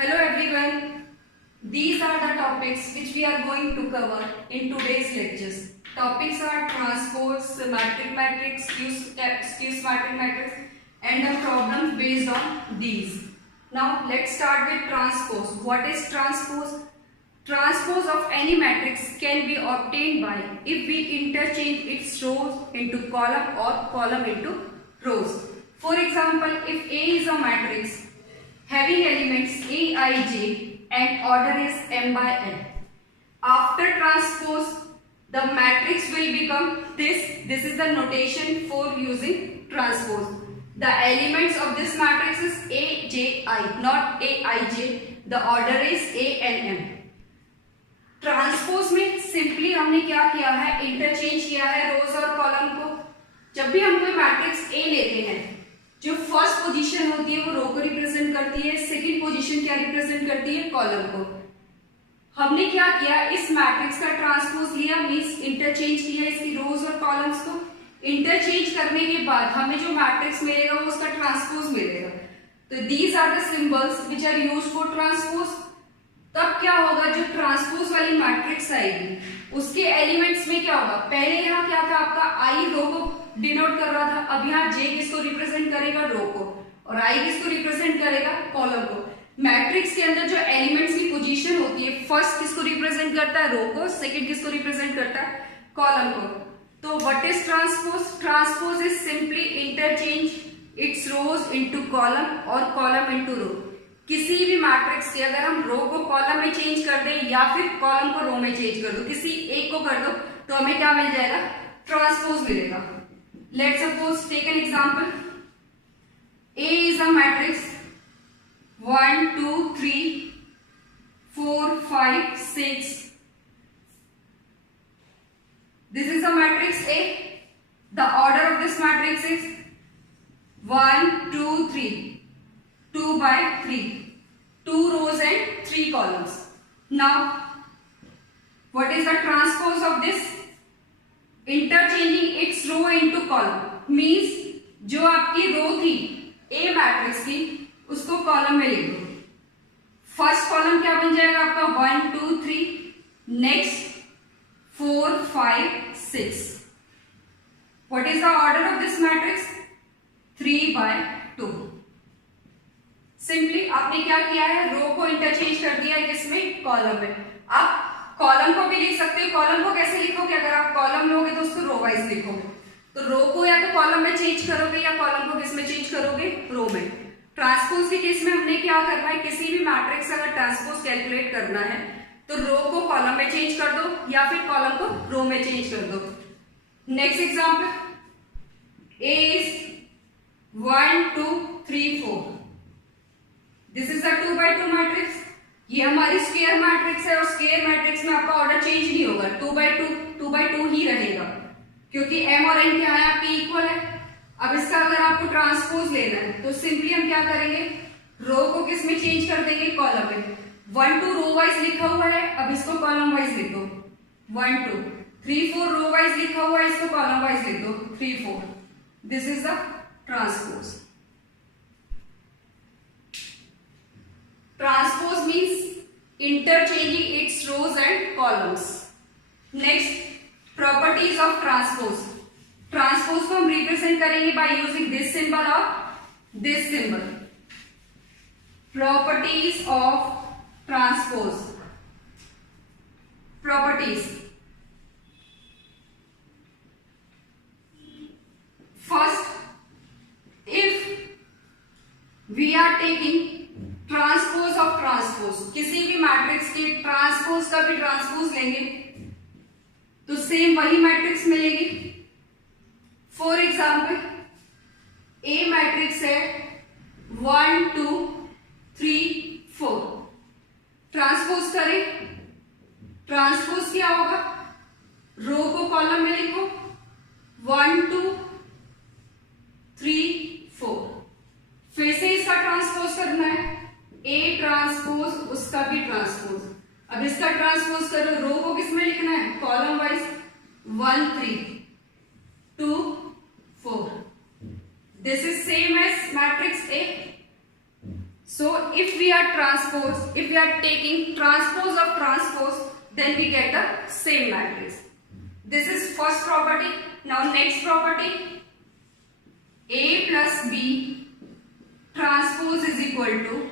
Hello everyone. These are the topics which we are going to cover in today's lectures. Topics are transpose, symmetric matrix, skew-symmetric matrix, and the problems based on these. Now let's start with transpose. What is transpose? Transpose of any matrix can be obtained by if we interchange its rows into column or column into rows. For example, if A is a matrix having elements A, I, J and order is m by n. After transpose, the matrix will become this. This is the notation for using transpose. The elements of this matrix is A, J, I, not A, I, J. The order is A and M. Transpose में simply हमने क्या किया है, interchange किया है रोज और column को. जब भी हम कोई मैट्रिक्स ए लेते हैं, जो फर्स्ट पोजीशन होती है वो रो को रिप्रेजेंट करती है, सेकंड पोजीशन क्या रिप्रेजेंट करती है, कॉलम को. हमने क्या किया, इस मैट्रिक्स का ट्रांसपोज लिया, मींस इंटरचेंज किया इसकी रोज और कॉलम्स को. इंटरचेंज करने के बाद हमें जो मैट्रिक्स मिलेगा वो उसका ट्रांसपोज मिलेगा. तो these are the symbols which are used for transpose. तब क्या होगा, जो ट्रांसपोज वाली मैट्रिक्स आएगी उसके एलिमेंट्स में क्या होगा, पहले यहाँ क्या था आपका आई रो को डिनोट कर रहा था, अब यहाँ जे किसको रिप्रेजेंट करेगा, रो को, और आई किसको रिप्रेजेंट करेगा, कॉलम को. मैट्रिक्स के अंदर जो एलिमेंट्स की पोजीशन होती है, फर्स्ट किसको रिप्रेजेंट करता है, रो को, सेकंड किसको रिप्रेजेंट करता है, कॉलम को. तो what is transpose? Transpose is simply interchange it's rose into column और कॉलम इनटू रो. किसी भी मैट्रिक्स के अगर हम रो को कॉलम में चेंज कर दें या फिर कॉलम को रो में चेंज कर दो, किसी एक को कर दो, तो हमें क्या मिल जाएगा, ट्रांसपोज मिलेगा. Let's suppose take an example. A is a matrix 1 2 3 4 5 6. This is a matrix A. The order of this matrix is 1 2 3, 2 by 3, 2 rows and 3 columns. Now what is the transpose of this? Interchanging its row into column means जो आपकी रो थी A matrix की, उसको column में लिख दो. First column क्या बन जाएगा आपका, 1 2 3, next 4 5 6. What is the order of this matrix? 3 by 2. Simply आपने क्या किया है, रो को इंटरचेंज कर दिया है किसमें, कॉलम में. आप कॉलम को भी लिख सकते हो. कॉलम को कैसे लिखोगे, अगर आप कॉलम लोगे तो उसको रो वाइज लिखोगे. तो रो को या तो कॉलम में चेंज करोगे या कॉलम को किस में चेंज करोगे, रो में. ट्रांसपोज के केस में हमने क्या करना है, किसी भी मैट्रिक्स अगर ट्रांसपोज कैलकुलेट करना है तो रो को कॉलम में चेंज कर दो या फिर कॉलम को रो में चेंज कर दो. Next example, A is 1 2 3 4. This is a 2 by 2 matrix. ये हमारी स्क्वायर मैट्रिक्स है और स्क्वायर मैट्रिक्स में आपका ऑर्डर चेंज नहीं होगा, 2 by 2 ही रहेगा, क्योंकि m और n क्या है, आपकी इक्वल है. अब इसका अगर आपको ट्रांसपोज लेना है तो सिंपली हम क्या करेंगे, रो को किस में चेंज कर देंगे, कॉलम में. 1 2 रो वाइज लिखा हुआ है, अब इसको कॉलम वाइज लिख दो. 1 2 3 4 रो वाइज लिखा हुआ है, इसको कॉलम वाइज लिख दो. 3 4. This is the transpose. Transpose means interchanging its rows and columns. Next, properties of transpose. Transpose को हम represent करेंगे by using this symbol or this symbol. Properties of transpose. Properties. First, if we are taking transpose of transpose, किसी भी matrix के transpose का भी transpose लेंगे तो सेम वही मैट्रिक्स मिलेगी. फॉर एग्जाम्पल, ए मैट्रिक्स है 1 2 3 4. ट्रांसपोज करें, ट्रांसपोज क्या होगा, रो को कॉलम में लिखो, 1 2 3 4. फिर से इसका ट्रांसपोज करना है, ए ट्रांसपोज उसका भी ट्रांसपोज. अब इसका ट्रांसपोज करो, रो को किसमें लिखना है, column wise, 1 3 2 4. This is same as matrix A. So if we are taking transpose of transpose, then we get the same matrix. This is first property. Now next property, A plus B transpose is equal to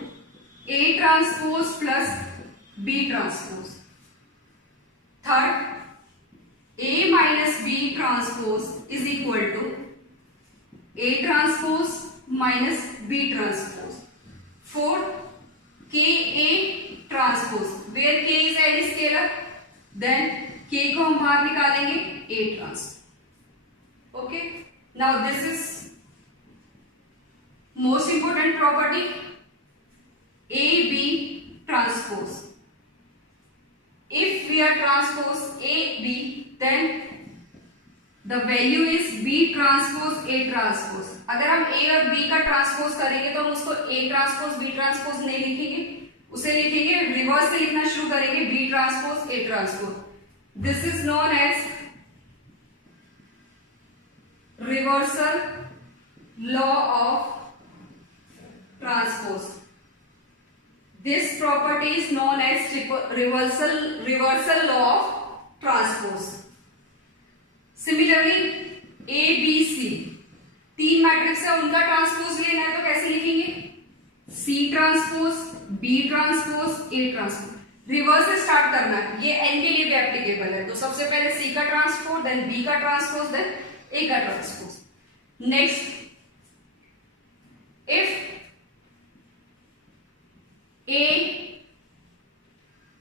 A transpose plus B transpose. Third, A minus B transpose is equal to A transpose minus B transpose. Fourth, KA transpose, where K is any scalar, then K को हम बाहर निकालेंगे, A transpose. Okay, now this is most important property, AB transpose. If we are transpose AB, then the value is B transpose A transpose. अगर हम A और B का transpose करेंगे तो हम उसको A ट्रांसपोज B ट्रांसपोज नहीं लिखेंगे, उसे लिखेंगे रिवर्स से लिखना शुरू करेंगे, B transpose A transpose. This is known as reversal law of transpose. This property is known as reversal law of transpose. Similarly, A, B, C तीन मैट्रिक्स है, उनका ट्रांसपोज लेना है तो कैसे लिखेंगे? C transpose, B transpose, A transpose. Reverse से start करना है, ये N के लिए भी एप्लीकेबल है. तो सबसे पहले C का ट्रांसपोज, देन B का ट्रांसपोज, देन A का transpose. Next, if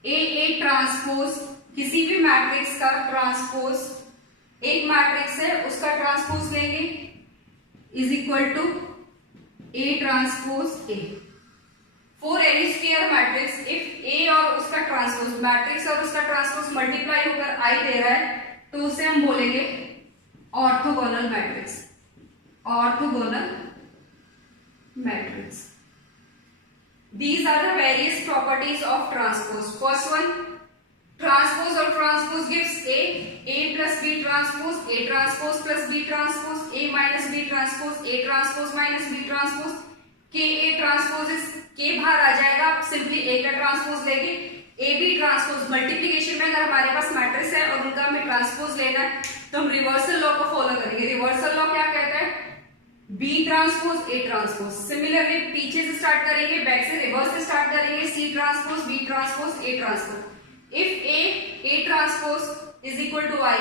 A transpose किसी भी मैट्रिक्स का ट्रांसपोज, एक मैट्रिक्स है उसका ट्रांसपोज लेंगे, is equal to A transpose A. For any square matrix, if A और उसका ट्रांसपोज, मैट्रिक्स और उसका ट्रांसपोज मल्टीप्लाई होकर I दे रहा है, तो उसे हम बोलेंगे orthogonal matrix. Orthogonal matrix. These are the various properties of transpose. First one, transpose or transpose gives A plus B transpose, A transpose plus B transpose, A minus B transpose, A transpose minus B transpose. KA transpose is K बाहर आ जाएगा, आप simply A का transpose लेंगे. AB transpose multiplication में अगर हमारे पास matrix है और उनका हमें ट्रांसपोज लेना है तो हम रिवर्सल लॉ को फॉलो करेंगे. रिवर्सल लॉ क्या कहता है? B transpose A transpose. Similarly पीछे से स्टार्ट करेंगे, बैक से रिवर्स से स्टार्ट करेंगे, C transpose B transpose A transpose. If A transpose is equal to I,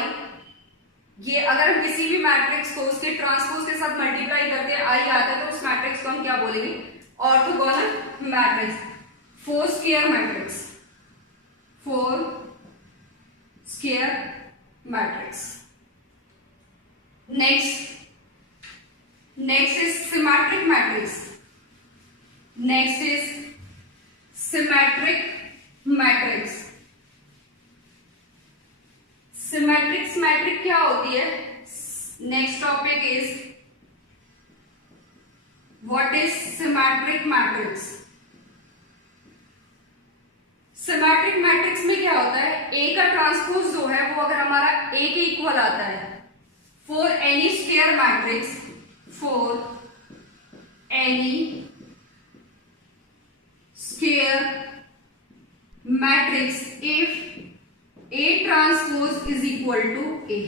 ये अगर हम किसी भी मैट्रिक्स को उसके ट्रांसपोज के साथ मल्टीप्लाई करते हैं I आता है तो उस मैट्रिक्स को हम क्या बोलेंगे? Orthogonal matrix. Four square matrix, four square matrix. Next is symmetric matrix. Next is symmetric matrix. Symmetric matrix क्या होती है? Next topic is what is symmetric matrix. Symmetric matrix में क्या होता है? A का ट्रांसपोज जो है वो अगर हमारा A के इक्वल आता है, for any square matrix, for any square matrix, if A transpose is equal to A.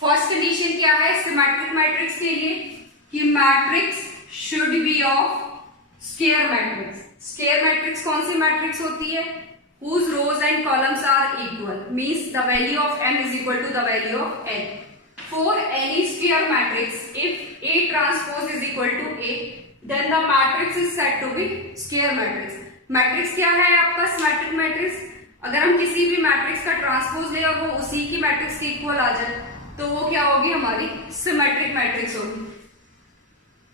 First condition क्या है सिमेट्रिक मैट्रिक्स के लिए? कि matrix should be of square matrix. Square matrix कौन सी मैट्रिक्स होती है? whose rows and columns are equal, means the value of M is equal to the value of N. For any square matrix, if A transpose is equal to A, then the matrix is said to be square matrix. Matrix क्या है आपका symmetric matrix? अगर हम किसी भी matrix का transpose ले और वो उसी की मैट्रिक्स के इक्वल आ जाए तो वो क्या होगी? हमारी सिमेट्रिक मैट्रिक्स होगी.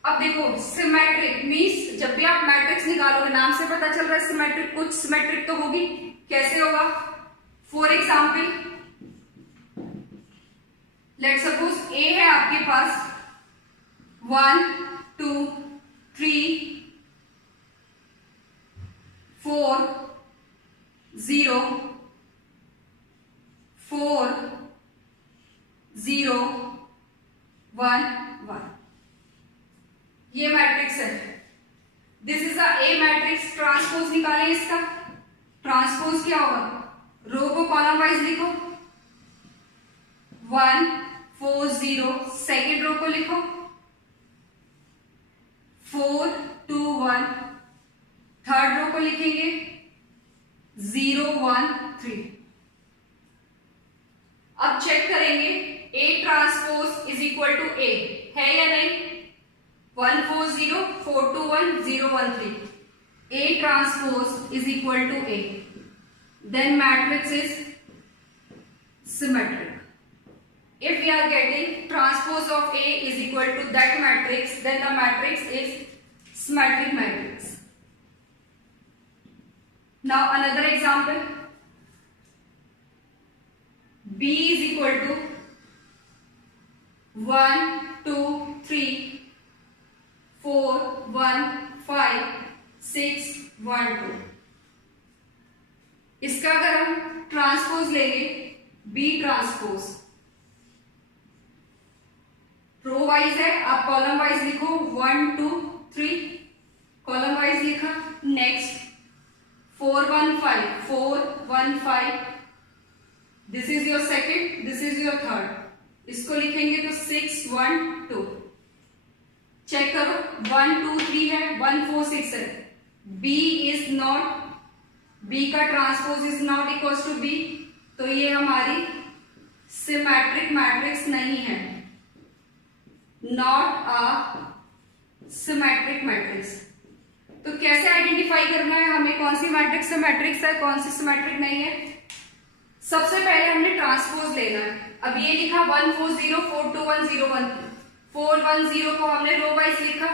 अब देखो सिमेट्रिक मीन्स जब भी आप मैट्रिक्स निकालोगे, नाम से पता चल रहा है सिमेट्रिक, कुछ सिमेट्रिक तो होगी. कैसे होगा? फॉर एग्जाम्पल लेट सपोज ए है आपके पास 1 2 3 4 0 4 0 1 1. ये मैट्रिक्स है. दिस इज अ ट्रांसपोज निकालें इसका। ट्रांसपोज क्या होगा, रो को कॉलम वाइज लिखो, 1 4 0, सेकेंड रो को लिखो 4 2 1, थर्ड रो को लिखेंगे 0 1 3। अब चेक करेंगे A transpose is equal to A है या नहीं। 1 4 0 4 2 1 0 1 3, A transpose is equal to A, then matrix is symmetric. If we are getting transpose of A is equal to that matrix, then the matrix is symmetric matrix. Now another example, B is equal to 1 2 3 4 1 5 6 1 2। इसका अगर हम transpose लेंगे B transpose, row wise है, आप column wise लिखो 1 2 3, column wise लिखा। Next 4 1 5 4 1 5, this is your second, this is your third, इसको लिखेंगे तो 6 1 2। चेक करो 1 2 3 है, 1 4 6 है, B इज नॉट, B का transpose is not equal to B, तो ये हमारी सिमेट्रिक मैट्रिक्स नहीं है, नॉट अ सिमेट्रिक मैट्रिक्स। तो कैसे आइडेंटिफाई करना है हमें कौन सी मैट्रिक्स सिमेट्रिक्स है, कौन सी सिमेट्रिक नहीं है। सबसे पहले हमने ट्रांसपोज लेना है। अब ये लिखा 1 4 0 4 2 1 0 1 4 1 0 को हमने रो वाइज लिखा,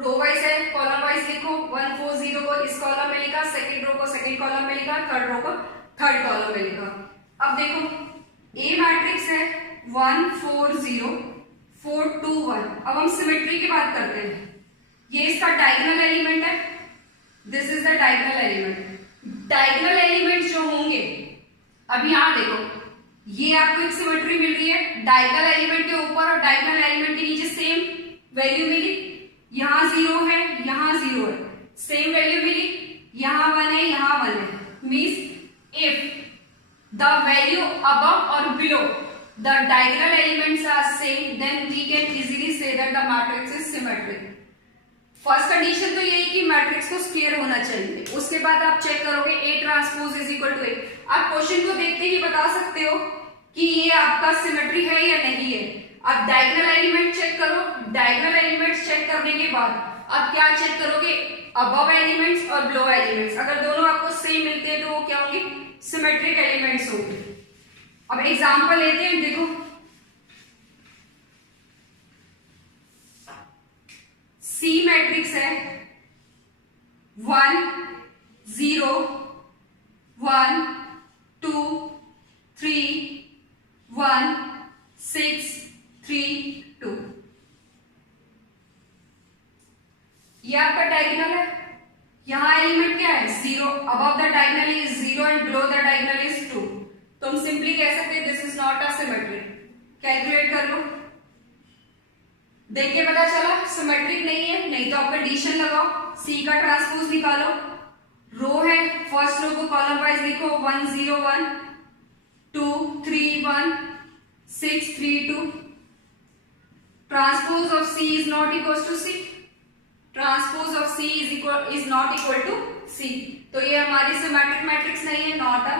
रो वाइज है, कॉलम वाइज लिखो। 1 4 0 को इस कॉलम में लिखा, सेकंड रो को सेकंड कॉलम में लिखा, थर्ड रो को थर्ड कॉलम में लिखा। अब देखो ए मैट्रिक्स है 1 4 0 4 2 1। अब हम सिमेट्री की बात करते हैं, ये इसका डायगोनल एलिमेंट है, this is the diagonal element. Diagonal element जो होंगे, अब यहां देखो ये आपको एक सिमेट्री मिल रही है, डायगोनल एलिमेंट के ऊपर और डायगोनल एलिमेंट के नीचे सेम वैल्यू मिली, यहां 0 है यहां 0 है, सेम वैल्यू मिली, यहां 1 है यहां 1 है, means if the value above और below the diagonal elements are same, then we can easily say that the matrix is symmetric. First condition तो यही कि मैट्रिक्स को स्क्वायर होना चाहिए। उसके बाद आप चेक करोगे A transpose is equal to A। आप क्वेश्चन को देखते ही बता सकते हो कि ये आपका सिमेट्री है या नहीं है। आप डायगोनल एलिमेंट चेक करो, डायगोनल एलिमेंट्स चेक करने के बाद आप क्या चेक करोगे, अबव एलिमेंट्स और बिलो एलिमेंट्स। अगर दोनों आपको सेम मिलते हैं तो वो क्या होंगे, सिमेट्रिक एलिमेंट्स होंगे। अब एग्जांपल लेते हैं, देखो C मैट्रिक्स है 1 0 1 2 3 1 6 3 2। ये आपका डायगोनल है, यहां एलिमेंट क्या है 0, above the diagonal is 0 and below the diagonal is 2। तो हम सिंपली कह सकते हैं this is not a symmetry. Calculate कर लो, देख के पता चला सिमेट्रिक नहीं है, नहीं तो आप कंडीशन लगाओ, C का ट्रांसपोज निकालो। रो है, फर्स्ट रो को कॉलम वाइज लिखो 1 0 1 2 3 1 6 3 2। Transpose of C is not equal to C, transpose of C is not equal to C, तो ये हमारी सिमेट्रिक मैट्रिक्स नहीं है, not a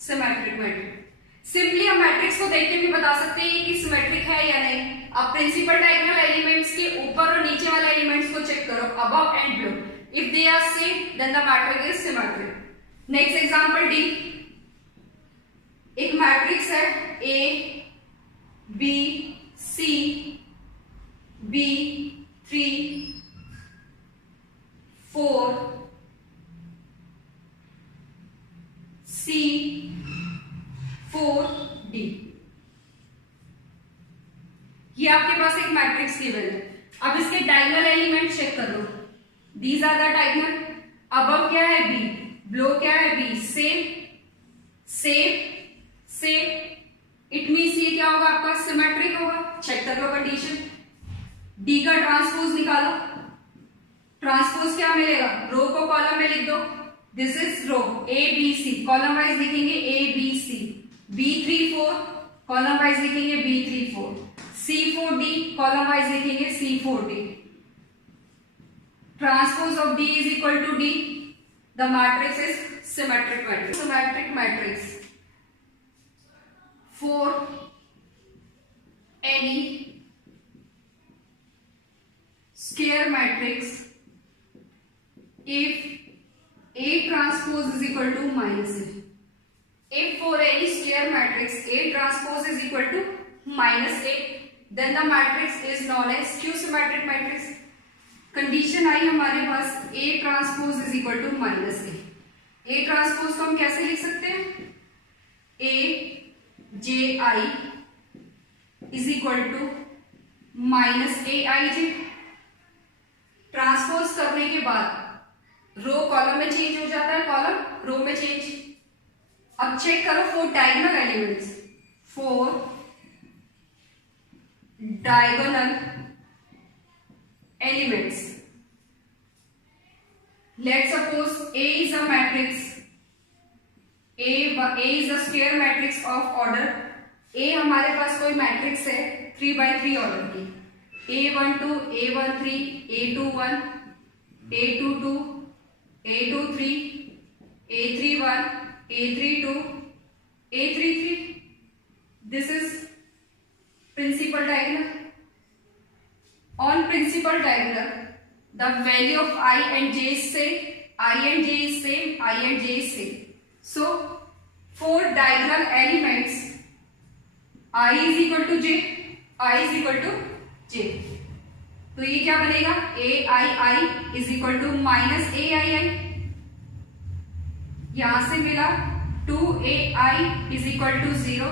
symmetric matrix. Simply हम मैट्रिक्स को देख के भी बता सकते हैं कि सिमेट्रिक है या नहीं। आप प्रिंसिपल डायगोनल एलिमेंट्स के ऊपर और नीचे वाले एलिमेंट्स को चेक करो, above and below, if they are same then the matrix is symmetric. Next example D, एक मैट्रिक्स है A B C B 3 4 C 4 D। ये आपके पास एक मैट्रिक्स गिवन है। अब इसके डायगोनल एलिमेंट चेक कर लो, these are the diagonal. Above क्या है B, बिलो क्या है B, same same same, it means ये क्या होगा आपका सिमेट्रिक होगा। चेक कर लो कंडीशन, D का ट्रांसपोज निकालो, ट्रांसपोज क्या मिलेगा, रो को कॉलम में लिख दो, this is row A B C, column wise लिखेंगे A B C, B3 4 column wise लिखेंगे B3 4, C4D कॉलम वाइज लिखेंगे C4D. Transpose of D is equal to D, the matrix is symmetric matrix. Symmetric matrix for any square matrix if A transpose is equal to minus A. If for any square matrix A transpose is equal to minus A, then the matrix is known as skew symmetric matrix. Condition I हमारे पास A transpose is equal to minus A. A transpose को हम कैसे लिख सकते हैं, A J I is equal to minus A I J. Transpose करने के बाद रो कॉलम में चेंज हो जाता है, कॉलम रो में चेंज. अब चेक करो for diagonal elements, for diagonal elements, let's suppose A is a matrix, A is a square matrix of order. A हमारे पास कोई मैट्रिक्स है 3x3 ऑर्डर की, A12, A13, A21, A22, A23, A31, A32, A33. This is principal diagonal. On principal diagonal, the value of I and J is same, I and J is same, I and J is same. So for diagonal elements I is equal to J, I is equal to J. तो ये क्या बनेगा, A I I is equal to minus A I I. यहां से मिला 2A I is equal to 0,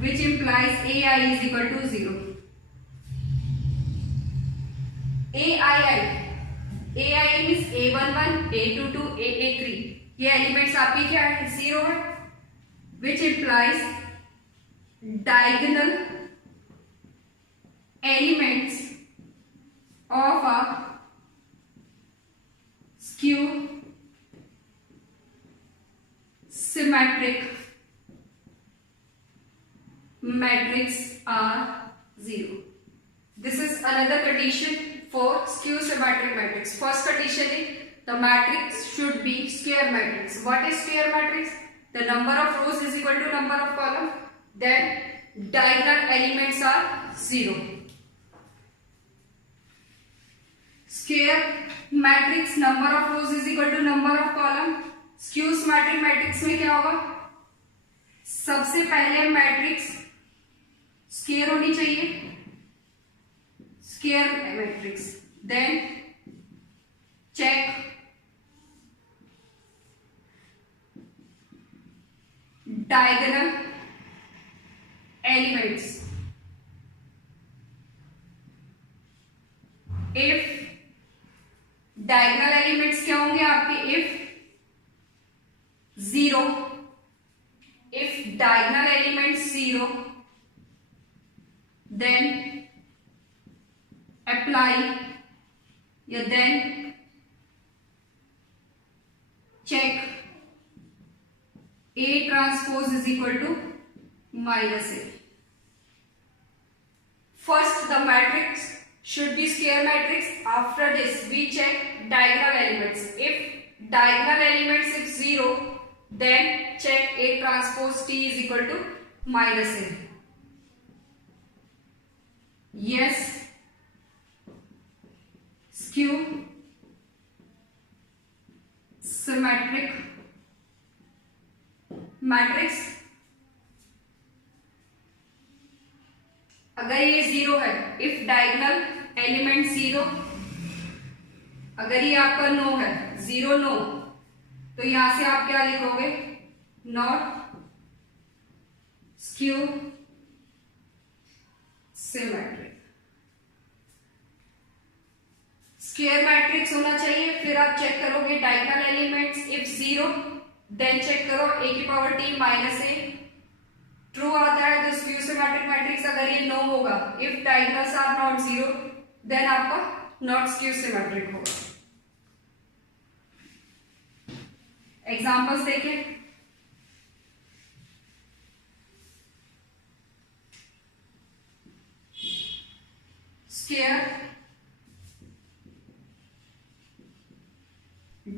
which implies A I is equal to 0. A I I means A11, A22, A3. ये elements आपकी क्या है, 0 है, which implies diagonal elements of a skew symmetric matrix are 0. This is another condition for skew symmetric matrix. First condition is the matrix should be square matrix. What is square matrix? The number of rows is equal to number of column. Then diagonal elements are 0. Square matrix number of rows is equal to number of column. Skew symmetric matrix में क्या होगा, सबसे पहले matrix square होनी चाहिए, square matrix. Then check diagonal elements. If diagonal elements क्या होंगे आपके, if 0, if diagonal elements 0, then apply या then check A transpose is equal to minus A. First the matrix should be square matrix. After this we check diagonal elements. If diagonal elements is 0, then check A transpose T is equal to minus A. Yes, skew symmetric matrix अगर ये 0 है, if diagonal element 0, अगर ये आपका no है, 0 no, तो यहां से आप क्या लिखोगे, not skew symmetric. Square matrix होना चाहिए. फिर आप चेक करोगे diagonal elements, if 0 then check करो a की power t minus A. True आता है तो स्क्यू सिमेट्रिक मैट्रिक्स. अगर ये नो होगा, if diagonals are not 0, then आपका नॉट स्क्यू सिमेट्रिक होगा. एग्जांपल्स देखें। Square,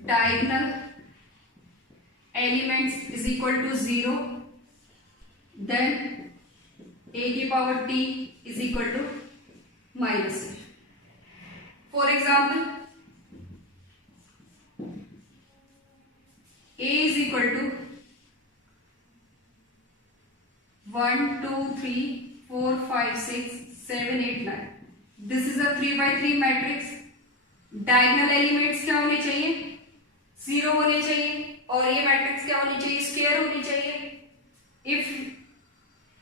diagonal elements is equal to 0, then a की power t is equal to minus a. For example, a is equal to 1 2 3 4 5 6 7 8 9. This is a 3 by 3 matrix. Diagonal elements क्या होने चाहिए? 0 होने चाहिए, और ये मैट्रिक्स क्या होनी चाहिए? स्क्वायर होनी चाहिए. If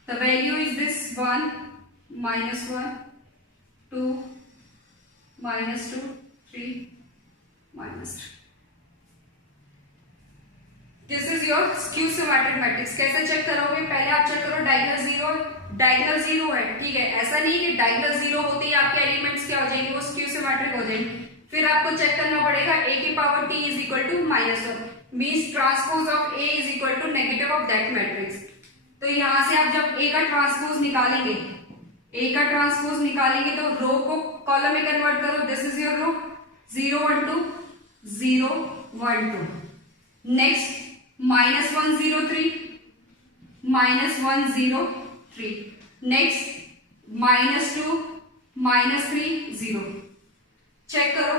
the value is this 1 -1 2 -2 3 -3. This is your skew symmetric matrix. कैसे चेक करोगे? पहले आप चेक करो डायगोनल 0 है, ठीक है. ऐसा नहीं कि डायगोनल 0 होते ही आपके एलिमेंट्स क्या हो जाएंगे? वो स्क्यू सिमेट्रिक हो जाएंगे. फिर आपको चेक करना पड़ेगा a की power t is equal to -1, means transpose of a is equal to negative of that matrix. तो यहां से आप जब a का ट्रांसपोज निकालेंगे, तो रो को कॉलम में कन्वर्ट करो. This is your row 0 1 2 0 1 2. Next -1 0 3 -1 0 3. Next -2 -3 0. Check करो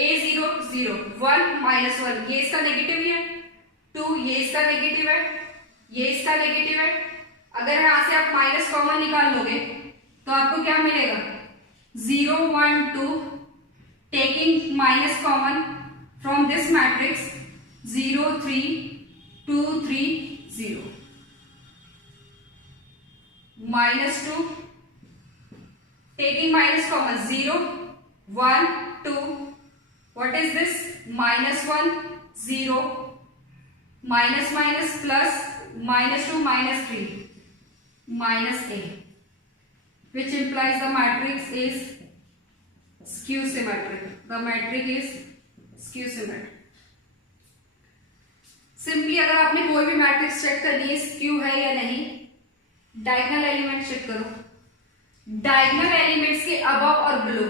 a 0 0 1 -1, ये इसका नेगेटिव ही है. 2 ये इसका नेगेटिव है, ये इसका नेगेटिव है. अगर यहां से आप माइनस कॉमन निकाल लोगे तो आपको क्या मिलेगा? 0 1 2. Taking minus common from this matrix 0 3 2 3 0. -2 taking minus common 0 1 2. what is this? -1 0 minus plus -2 -3 -a, which implies the matrix is skew symmetric. The matrix is skew symmetric. Simply अगर आपने कोई भी मैट्रिक्स चेक करनी है स्क्यू है या नहीं, diagonal element check करो. डायगोनल एलिमेंट्स के अबव और बिलो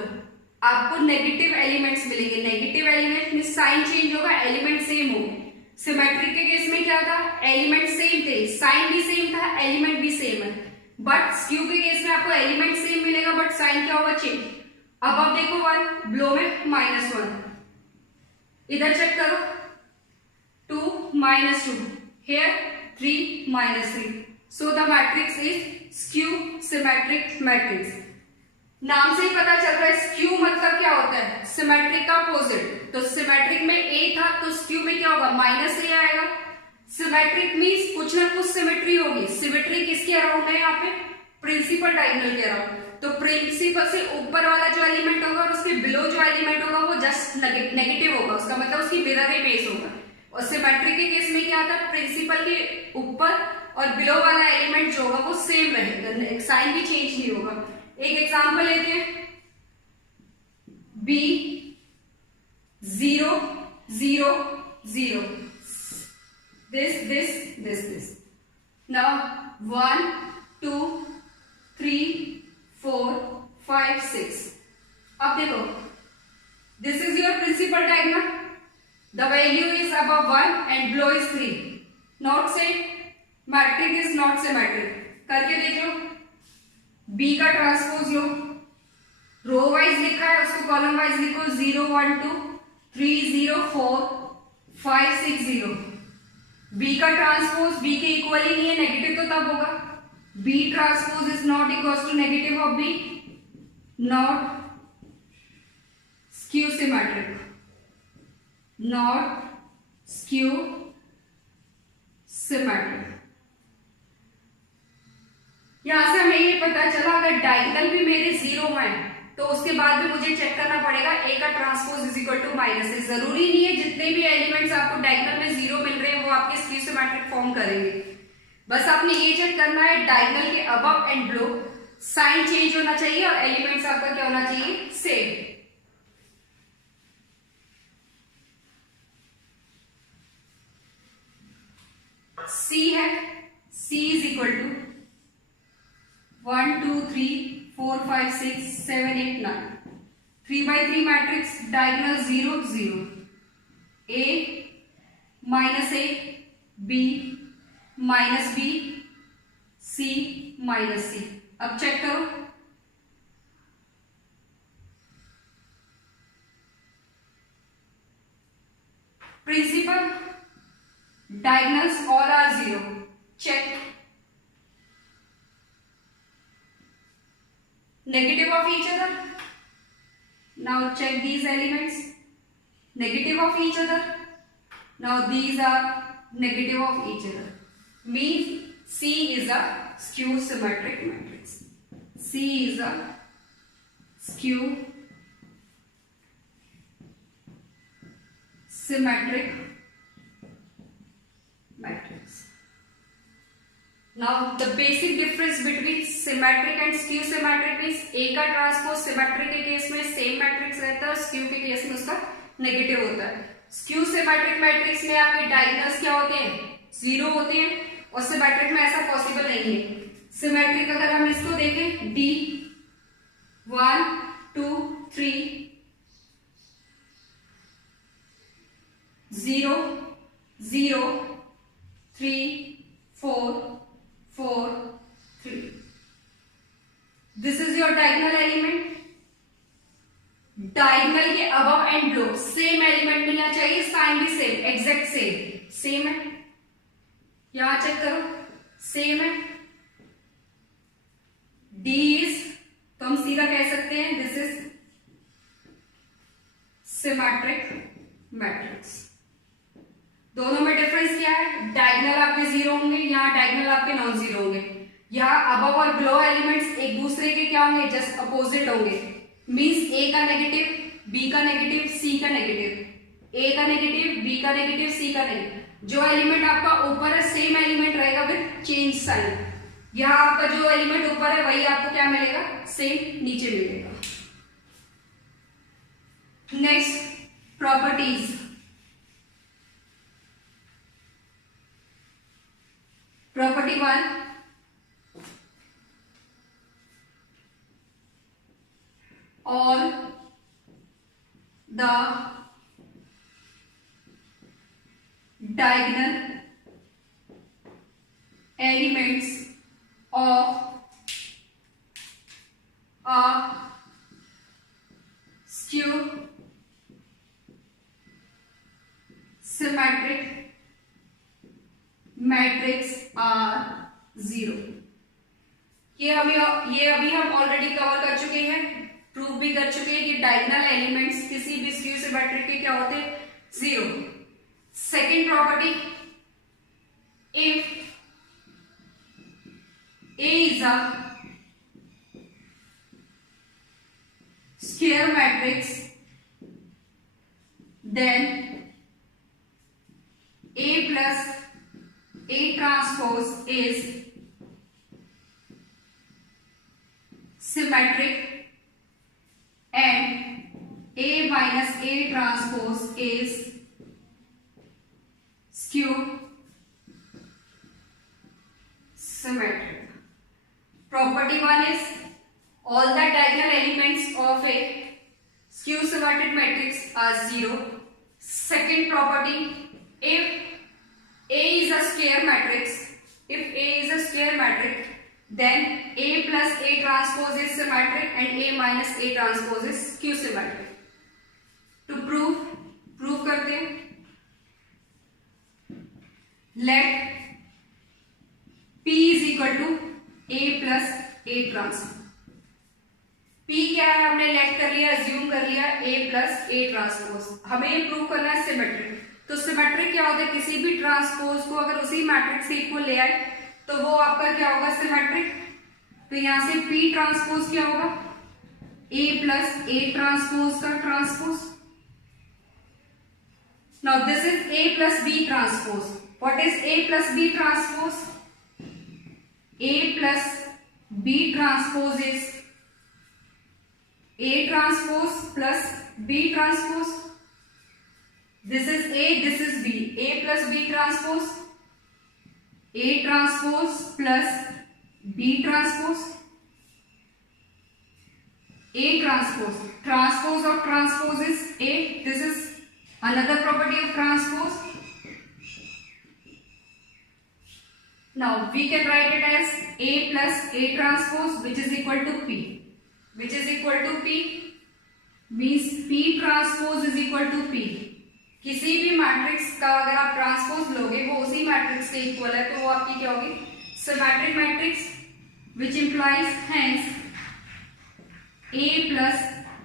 आपको नेगेटिव एलिमेंट्स मिलेंगे. नेगेटिव एलिमेंट में साइन चेंज होगा, एलिमेंट सेम होंगे. सिमेट्रिक के केस में क्या था? एलिमेंट सेम थे, साइन भी सेम था, एलिमेंट भी सेम है. बट स्क्यू के केस में आपको एलिमेंट सेम मिलेगा बट साइन क्या होगा? चेंज. अब देखो 1, बिलो में -1. इधर चेक करो 2 -2, here 3 -3. So the matrix is skew symmetric matrix. नाम से ही पता चल रहा है स्क्यू मतलब क्या होता है? सिमेट्रिक का अपोजिट. तो सिमेट्रिक में a था तो स्क्यू में क्या होगा? -a आएगा. सिमेट्रिक मींस कुछ ना कुछ सिमेट्री होगी. सिमेट्री किसके अराउंड है? यहाँ पे प्रिंसिपल डायगोनल के अराउंड. तो प्रिंसिपल से ऊपर वाला जो एलिमेंट होगा और उसके बिलो जो एलिमेंट होगा वो जस्ट नेगेटिव होगा. उसका मतलब उसकी मिरर इमेज होगा. और सिमेट्रिक के केस में क्या आता है? प्रिंसिपल के ऊपर और बिलो वाला एलिमेंट जो होगा वो सेम रहेगा, साइन भी चेंज नहीं होगा. एक एग्जांपल लेते हैं. b 0 0 0. this. Now 1 2 3 4 5 6. अब देखो this is your principal diagonal. The value is above 1 and below is 3. Not same. Matrix is not symmetric. करके देख लो. बी का ट्रांसपोज लो, रो वाइज लिखा है उसको कॉलम वाइज लिखो. 0 1 2 3 0 4 5 6 0. बी का ट्रांसपोज बी के इक्वल ही नहीं है, नेगेटिव तो तब होगा. B transpose is not equal to negative of B. Not skew symmetric. Not skew symmetric. यहां से हमें ये पता चला अगर डायगोनल भी मेरे 0 है तो उसके बाद भी मुझे चेक करना पड़ेगा a का transpose is equal to -a. जरूरी नहीं है जितने भी एलिमेंट्स आपको डायगोनल में 0 मिल रहे हैं वो आपके स्क्यू सिमेट्रिक फॉर्म करेंगे. बस आपने ये चेक करना है डायगोनल के above and below sign change होना चाहिए और एलिमेंट्स आपका क्या होना चाहिए? सेम. C है, C is equal to 1 2 3 4 5 6 7 8 9, 3x3 matrix, diagonal 0 0, A minus A, B minus B, C minus C। अब चेक करो, principal diagonals all are 0, check, negative of each other, now check these elements, negative of each other, now these are negative of each other, means C is a skew symmetric matrix, C is a skew symmetric matrix. Now the basic difference between symmetric and skew symmetric is A का transpose symmetric के case में same matrix रहता है और skew के case में उसका negative होता है। स्क्यू सिमेट्रिक मैट्रिक्स में आपके डायगोनल्स क्या होते हैं, 0 होते हैं और सिमेट्रिक में ऐसा पॉसिबल नहीं है। सिमेट्रिक अगर हम इसको देखें D 1 2 3 0 0 3 4 4 3, this is your diagonal element. Diagonal के above and below same element मिलना चाहिए, साइन भी सेम, एग्जैक्ट सेम, सेम है, यहां चेक करो सेम है। D इज, तो हम सीधा कह सकते हैं दिस इज सिमेट्रिक मैट्रिक्स। दोनों में डिफरेंस क्या है, डायगोनल आपके 0 होंगे, यहाँ डायगोनल आपके नॉन 0 होंगे। यहाँ अबव और बिलो एलिमेंट्स एक दूसरे के क्या होंगे, जस्ट अपोजिट होंगे, मींस A का नेगेटिव, B का नेगेटिव, C का नेगेटिव, A का नेगेटिव, B का नेगेटिव, C का नेगेटिव। जो एलिमेंट आपका ऊपर है सेम एलिमेंट रहेगा विद चेंज साइन, यहाँ आपका जो एलिमेंट ऊपर है वही आपको क्या मिलेगा, सेम नीचे मिलेगा। Next properties, property 1, all the diagonal elements of a skew symmetric matrix are 0। ये अभी हम ऑलरेडी कवर कर चुके हैं, प्रूव भी कर चुके हैं कि डायगोनल एलिमेंट्स किसी भी स्क्यू सिमेट्रिक के क्या होते हैं, 0। Second property, if A is a square matrix then A plus A transpose is symmetric and A minus A transpose is skew symmetric. Property 1 is all the diagonal elements of a skew symmetric matrix are 0. Second property, if A is a square matrix, if A is a square matrix, then A plus A transpose is symmetric and A minus A transpose is skew symmetric. To prove करते हैं, let P is equal to A plus A transpose. P क्या है, हमने late कर लिया, assume कर लिया A plus A transpose। हमें ये प्रूव करना है सिमेट्रिक। तो सिमेट्रिक क्या होता है, किसी भी ट्रांसपोज को अगर उसी मैट्रिक्स के इक्वल ले आए तो वो आपका क्या होगा, सिमेट्रिक। तो यहां से P ट्रांसपोज क्या होगा, A प्लस A ट्रांसपोज का transpose. Now this is A plus B transpose. What is A plus B transpose, A plus B transpose is A transpose plus B transpose. This is A, this is B. A plus B transpose A transpose plus B transpose. A transpose. Transpose of transpose is A. This is another property of transpose. Now we can write it as A plus A transpose, which is equal to P. Which is equal to P means P transpose is equal to P. किसी भी matrix का अगर आप transpose लोगे वो उसी matrix के equal है, तो वो आपकी क्या होगी? Symmetric matrix, which implies hence A plus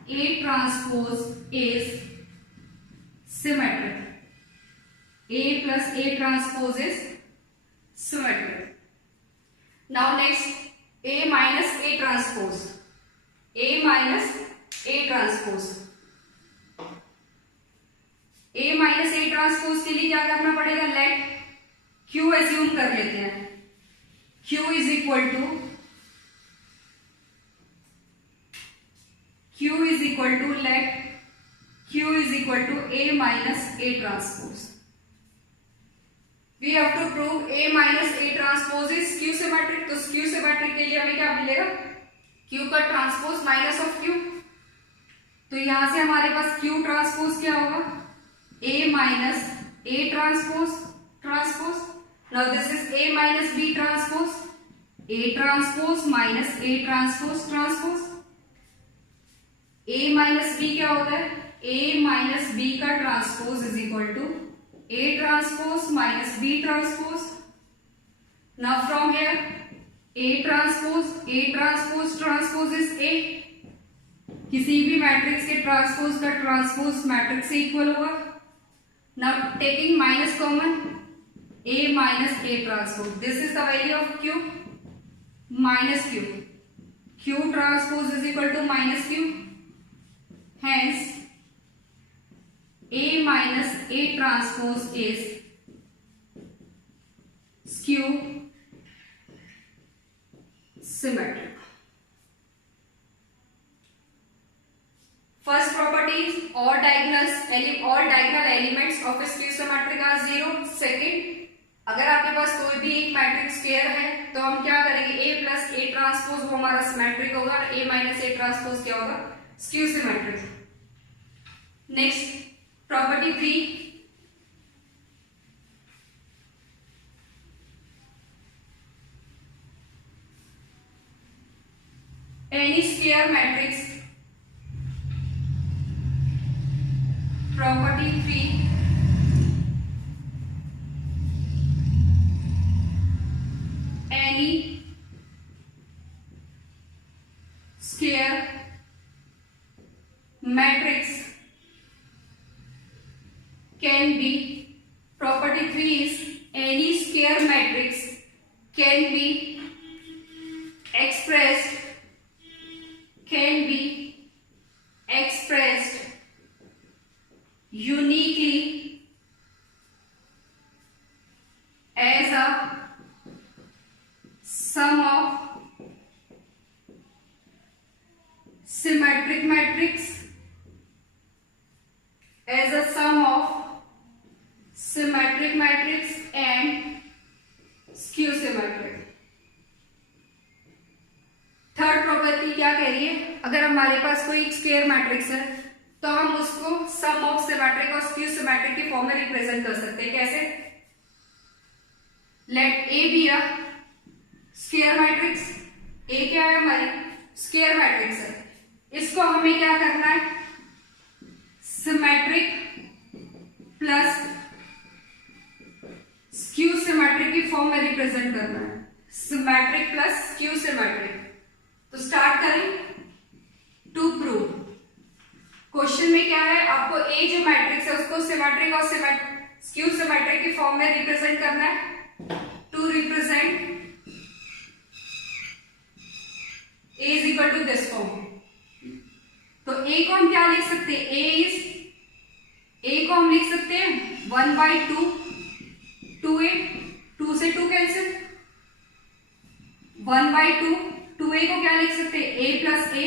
A transpose is symmetric. A plus A transpose is symmetric. Now next, A minus A transpose. A minus A transpose. A minus A transpose के लिए क्या करना पड़ेगा? Late Q assume कर लेते हैं. Q is equal to let Q is equal to A minus A transpose. We have to prove A minus A transpose is Q symmetric. तो Q symmetric के लिए हमें क्या मिलेगा? Q का ट्रांसपोज माइनस ऑफ Q. तो यहां से हमारे पास Q ट्रांसपोज क्या होगा? A minus A transpose. Now this is A minus B transpose. A transpose minus A transpose. A minus B क्या होता है? A minus B का transpose is equal to A transpose minus B transpose. Now from here A transpose is A. किसी भी matrix के transpose का transpose matrix से equal होगा. Now taking minus common, A minus A transpose. This is the value of Q minus Q. Q transpose is equal to minus Q. Hence, A minus A transpose is skew symmetric. First property is all diagonal elements of a skew symmetric are zero. Second, अगर आपके पास कोई भी एक matrix square है तो हम क्या करेंगे? A प्लस A ट्रांसपोज वो हमारा सिमेट्रिक होगा और A माइनस A ट्रांसपोज क्या होगा? Skew symmetric. Next property 3, any square matrix. Property 3, any square matrix can be, property 3 is any square matrix can be expressed uniquely as a sum of symmetric matrix, as a sum of symmetric matrix and skew symmetric. Third property क्या कह रही है? अगर हमारे पास कोई square matrix है तो हम उसको सम ऑफ सिमेट्रिक और स्क्यू सिमेट्रिक के फॉर्म में रिप्रेजेंट कर सकते हैं. कैसे? Let A B a square matrix. A क्या है? हमारी स्क्वायर मैट्रिक्स है. इसको हमें क्या करना है? सिमेट्रिक प्लस स्क्यू सिमेट्रिक की फॉर्म में रिप्रेजेंट करना है. Symmetric plus skew symmetric. तो स्टार्ट करें. To prove. क्वेश्चन में क्या है? आपको ए जो मैट्रिक्स है उसको सिमेट्रिक और स्क्यू सिमेट्रिक की फॉर्म में रिप्रेजेंट करना है. To represent A is equal to this form. तो ए को हम क्या लिख सकते हैं? ए को हम लिख सकते हैं 1/2 2a. 2 से 2 कैंसिल. 1/2 2a को क्या लिख सकते हैं? a plus a.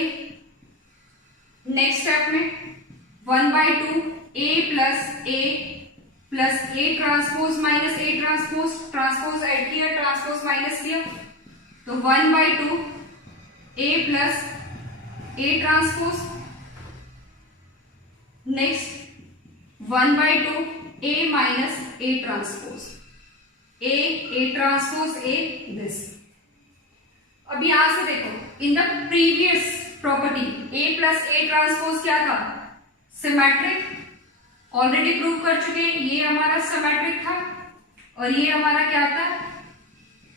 Next step में 1/2 a plus a plus A transpose minus A transpose, transpose add किया, ट्रांसपोज माइनस किया, तो 1/2 A plus A transpose, next 1/2 A minus A transpose, A transpose A this. अब यहां से देखो in the previous property A plus A transpose क्या था, symmetric, already prove कर चुके हैं, ये हमारा सिमेट्रिक था और ये हमारा क्या था,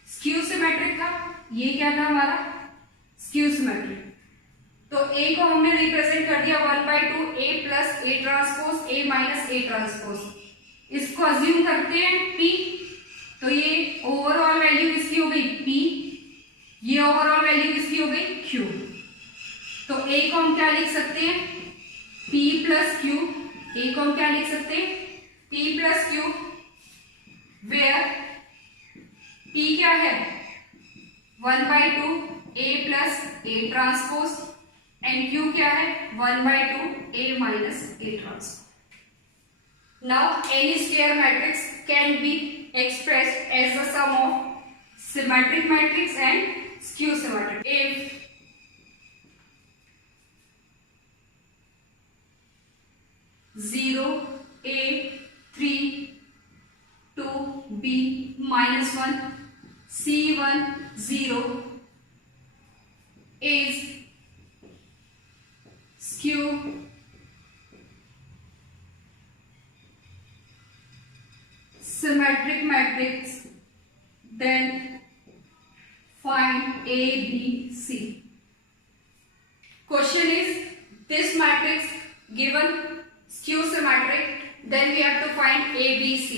स्क्यू सिमेट्रिक था, ये क्या था हमारा स्क्यू सिमेट्रिक। तो A को हमने रिप्रेजेंट कर दिया 1/2 A plus A transpose A minus A transpose. इसको अज्यूम करते हैं P, तो ये ओवरऑल वैल्यू किसकी हो गई P, ये ओवरऑल वैल्यू किसकी हो गई Q। तो A को हम क्या लिख सकते हैं P प्लस Q, A को हम क्या लिख सकते हैं P plus Q, where P क्या है 1/2 A plus A transpose and Q क्या है 1/2 A minus A transpose. Now any square matrix can be expressed as the sum of symmetric matrix and skew symmetric. If zero A 3 2 B minus 1 C 1 0 is skew symmetric matrix, then find A, B, C. Question is, this matrix given skew symmetric, then we have to find A, B, C.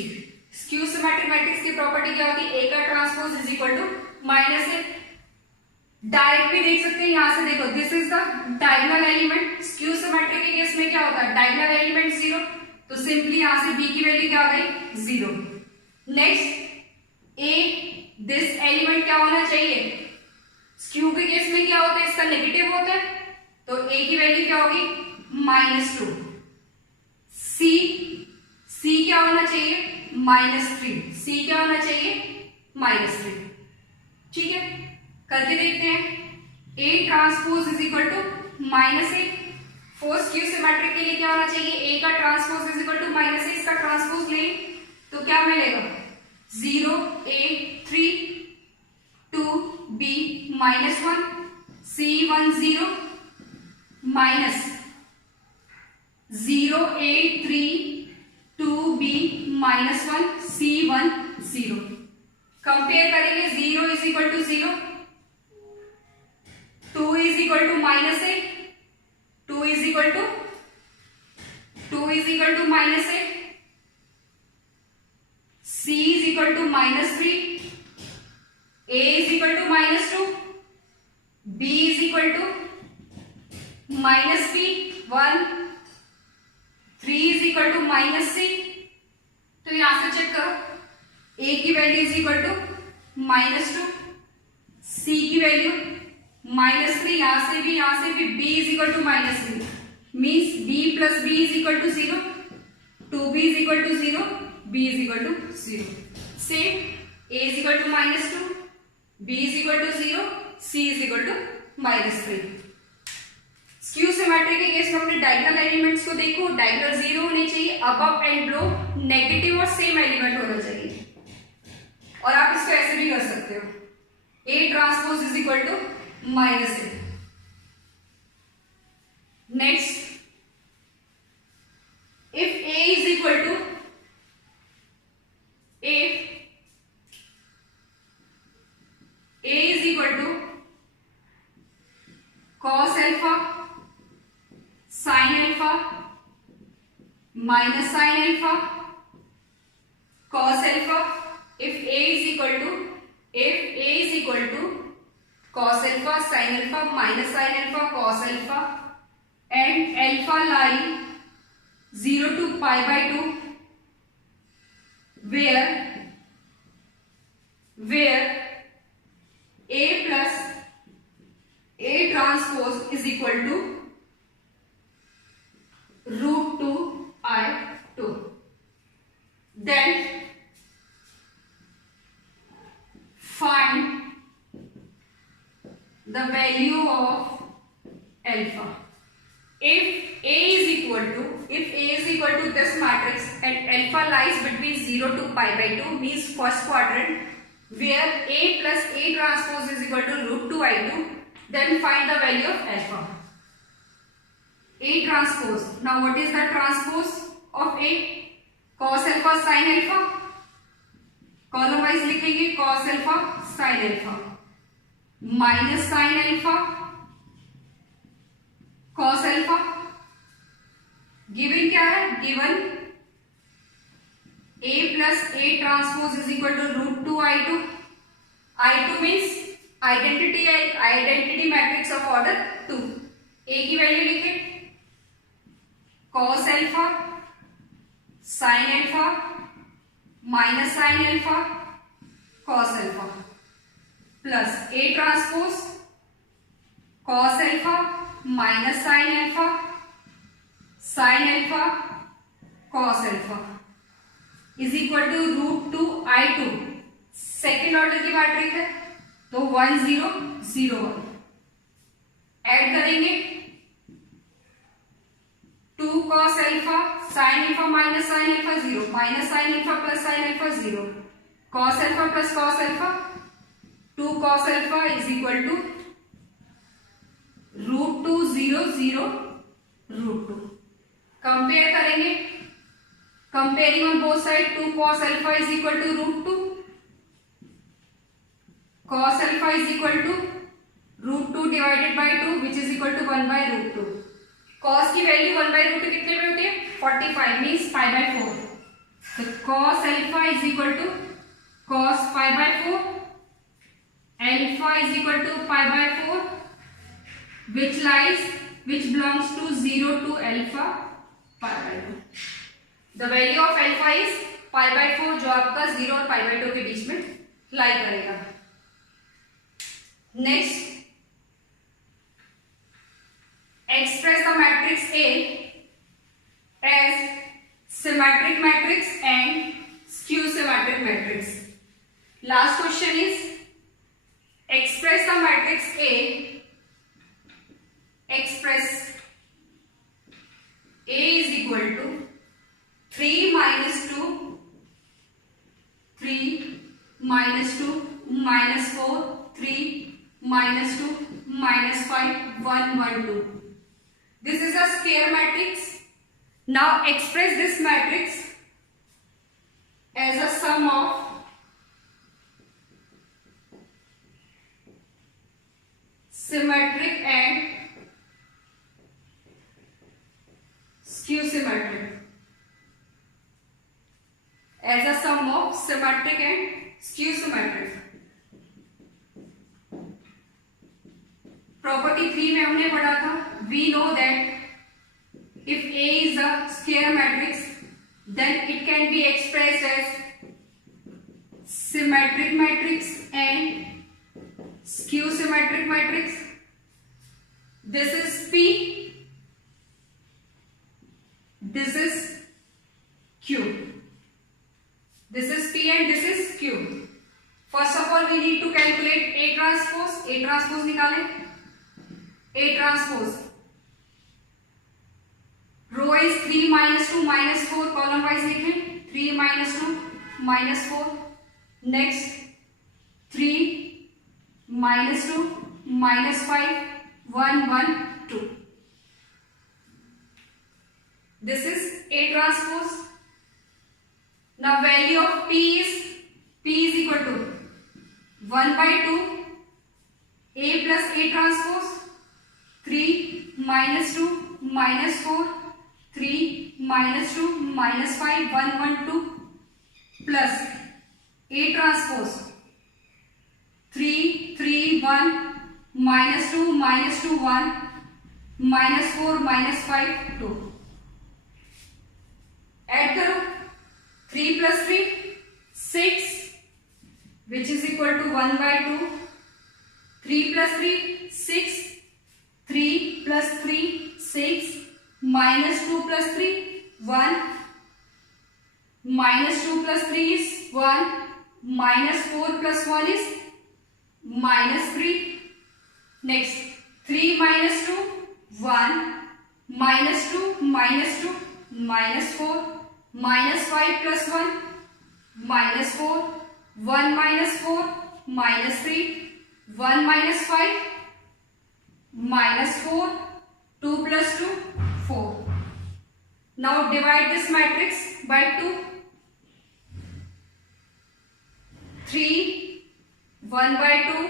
Skew symmetric matrix की property क्या होती है, A का transpose is equal to minus A। Direct भी देख सकते हैं, यहां से देखो this is the diagonal element. Skew symmetric के केस में क्या होता है, डायगोनल एलिमेंट 0, तो सिंपली यहां से B की वैल्यू क्या आ गई 0। नेक्स्ट A, दिस एलिमेंट क्या होना चाहिए, स्क्यू के केस में क्या होता है, इसका नेगेटिव होता है, तो A की वैल्यू क्या होगी -2। C क्या होना चाहिए -3, C क्या होना चाहिए -3। ठीक है, करके देखते हैं। A transpose is equal to -A, for skew symmetric के लिए क्या होना चाहिए, A का transpose is equal to -A, इसका ट्रांसपोज ले तो क्या मिलेगा 0 A 3 2 B -1 C 1 0 minus 0 A 3 2 B -1 C 1 0। Compare करेंगे 0 is equal to 0, 2 is equal to -A, 2 is equal to -A, C is equal to -3, A is equal to -2, B is equal to -B 1, 3 is equal to -C। तो यहां से check करो, A की value is equal to -2, C की value -3, यहां से भी B is equal to -3, means B plus B is equal to 0, 2B is equal to 0, B is equal to 0. Same, A is equal to -2, B is equal to 0, C is equal to -3. Skew symmetric के case में अपने diagonal elements को देखो, diagonal 0 होने चाहिए, above and below negative और same element होना चाहिए। और आप इसको ऐसे भी कर सकते हो, A transpose is equal to -A। Next, if A is equal to cos alpha sin alpha minus sin alpha cos alpha, if A is equal to cos alpha sin alpha minus sin alpha cos alpha and alpha lie 0 to π/2 where A plus A transpose is equal to √2i2। Then find the value of alpha. If A is equal to this matrix and alpha lies between 0 to pi by 2, means first quadrant, where A plus A transpose is equal to root 2 I2, then find the value of alpha. A transpose. Now what is the transpose of A? Cos alpha sin alpha. Column wise लिखेंगे cos alpha sin alpha minus sin alpha cos alpha. Given क्या है? Given A plus A transpose is equal to root 2 I2. I2 means identity matrix of order 2. A की value लिखे cos alpha sin alpha minus sin alpha cos alpha plus A transpose cos alpha minus sin alpha cos alpha is equal to root 2 I2. Second order की matrix है तो 1 0 0 1 add करेंगे 2 cos alpha sin alpha minus sin alpha 0 minus sin alpha plus sin alpha 0 cos alpha plus cos alpha 2 cos alpha is equal to root 2 0 0 root 2. Compare करेंगे comparing on both side 2 cos alpha is equal to root 2 cos alpha is equal to root 2 divided by 2 which is equal to 1 by root 2. cos की value 1 by root 2 कितने में होती है? 45 means pi by 4. तो cos alpha is equal to cos pi by 4 alpha is equal to pi by 4 which belongs to 0 to alpha pi by 2. The value of alpha is pi by 4 जो आपका 0 और pi by 2 के बीच में लाई करेगा. Next express the matrix A as symmetric matrix and skew symmetric matrix. Last question is express the matrix A. Express A is equal to 3 minus 2 3 minus 2 minus 4 3 minus 2 minus 5 1 1 2. This is a square matrix. Now express this matrix as a sum of symmetric and skew symmetric. As a sum of symmetric and skew symmetric. Property 3 में हमने पढ़ा था. We know that if A is a square matrix, then it can be expressed as symmetric matrix and skew symmetric matrix. This is P. This is Q. This is P and this is Q. First of all, we need to calculate A transpose. A transpose निकालें. A transpose row is 3 minus 2 minus 4 column wise लिखें 3 minus 2 minus 4 next 3 minus 2 minus 5 1 1 2. This is A transpose. Now value of P is equal to 1 by 2 A plus A transpose 3 minus 2 minus 4 3 minus 2 minus 5 1 1 2 plus A transpose 3 3 1 minus 2 1 minus 4 minus 5 2. Add करो 3 plus 3 6 which is equal to 1 by 2 3 plus 3 6 3 plus 3 6 minus 2 plus 3 1 -2 plus 3 is 1, -4 plus 1 is -3. Next 3 minus 2 1, -2 -2 -4, -5 plus 1 -4, 1 minus 4 -3, 1 minus 5 -4, 2 plus 2 4. Now divide this matrix by 2. 3 1 by 2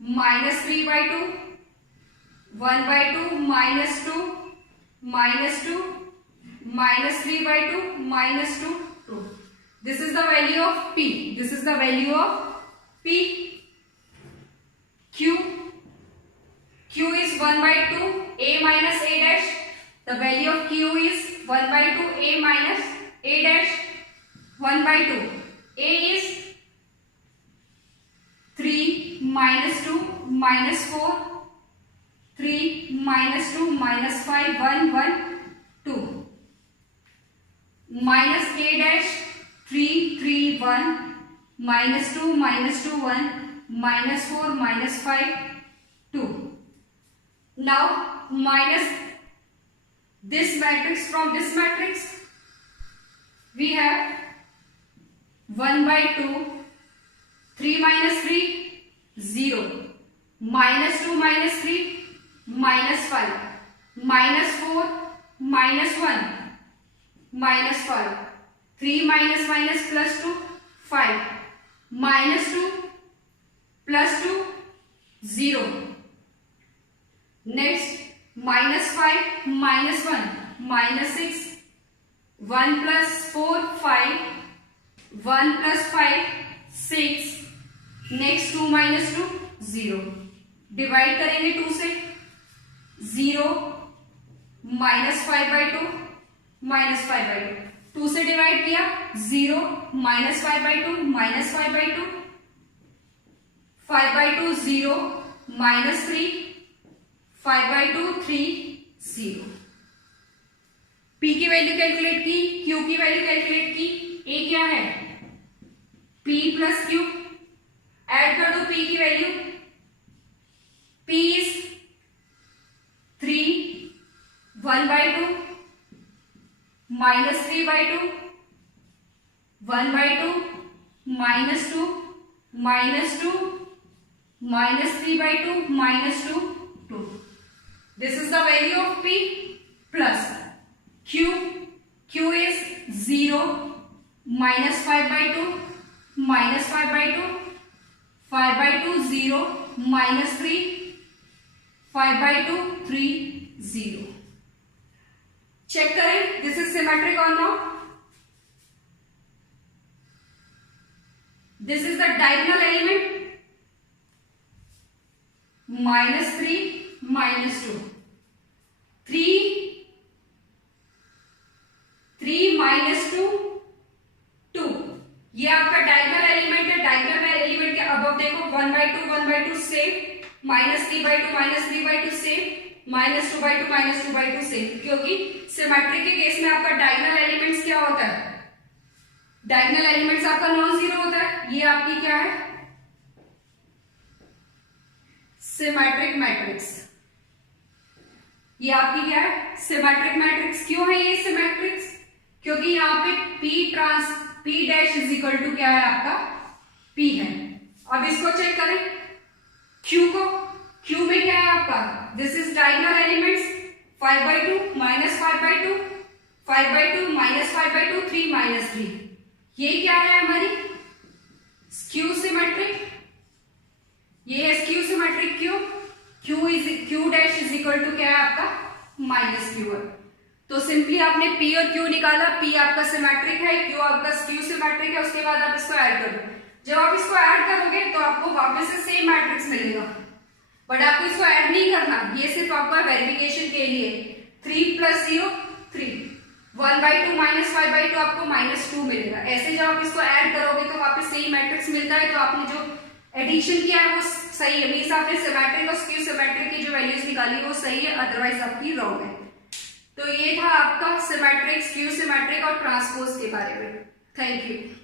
-3 by 2, 1 by 2 -2 -2 -3 by 2 -2 2. This is the value of P. This is the value of P. Q. Q is 1 by 2 A minus A dash. The value of Q is 1 by 2 A minus A dash. 1 by 2. A is 3 minus 2 minus 4, 3 minus 2 minus 5 1 1 2. Minus A dash 3 3 1 minus 2 1 minus 4 minus 5 2. Now minus this matrix from this matrix. We have 1 by 2, 3 minus 3 0, minus 2 minus 3 minus 5, minus 4 minus 1 minus 5, 3 minus minus plus 2 5, minus 2 plus 2 0. Next minus 5 minus 1 minus 6, 1 plus 4 5, 1 plus 5 6. Next 2 minus 2 0. Divide करेंगे 2 से. 0 -5 by 2 -5 by 2. 2 से divide किया. 0 -5 by 2 -5 by 2. 5 by 2 0 -3. 5 by 2 3 0. P की value calculate की. Q की value calculate की. A क्या है? P plus Q. ऐड कर दो P की value. P is 3 1 by 2 minus 3 by 2 1 by 2 minus 2 minus 2 minus 3 by 2 minus 2 2. This is the value of P plus Q. Q is 0 minus 5 by 2 minus 5 by 2, 5 by 2 0 minus 3, 5 by 2 3 0. Check करें this is symmetric और not. This is the diagonal element. -3 -2, 3 minus 2 2. ये आपका diagonal element है. Diagonal element के above देखो 1 by 2 same, -3 by 2 -3 by 2 same, -2 by 2 -2 by 2 same. क्योंकि symmetric के case में आपका डायगोनल एलिमेंट्स क्या होता है? डायगोनल एलिमेंट्स आपका नॉन जीरो होता है. ये आपकी क्या है? Symmetric matrix. ये आपकी क्या है? Symmetric matrix. क्यों है ये सिमेट्रिक्स? क्योंकि यहाँ पे P dash is equal to क्या है? आपका P है. अब इसको चेक करें Q को. Q में क्या है आपका? This is diagonal elements. 5 by 2 -5 by 2, 5 by 2 -5 by 2, 3 -3. ये क्या है हमारी? Skew symmetric. ये है skew symmetric. Q dash is equal to क्या है आपका? -Q. तो सिंपली आपने P और Q निकाला. P आपका सिमेट्रिक है, Q आपका स्क्यू सिमेट्रिक है. उसके बाद आप इसको ऐड कर दो. जब आप इसको ऐड करोगे तो आपको वापस से सेम मैट्रिक्स मिलेगा. बट आपको इसको ऐड नहीं करना. ये सिर्फ आपका वेरिफिकेशन के लिए. 3 + 0 3. 1 by 2 -5 by 2 आपको -2 मिलेगा. ऐसे जब आप इसको ऐड करोगे तो वापस सेम मैट्रिक्स मिलता है. तो आपने जो एडिशन किया है वो सही है. मींस आपने सिमेट्रिक और स्क्यू सिमेट्रिक की जो वैल्यूज निकाली वो सही है, अदरवाइज आपकी रॉन्ग है. तो ये था आपका सिमेट्रिक, स्क्यू सिमेट्रिक और ट्रांसपोज के बारे में। Thank you.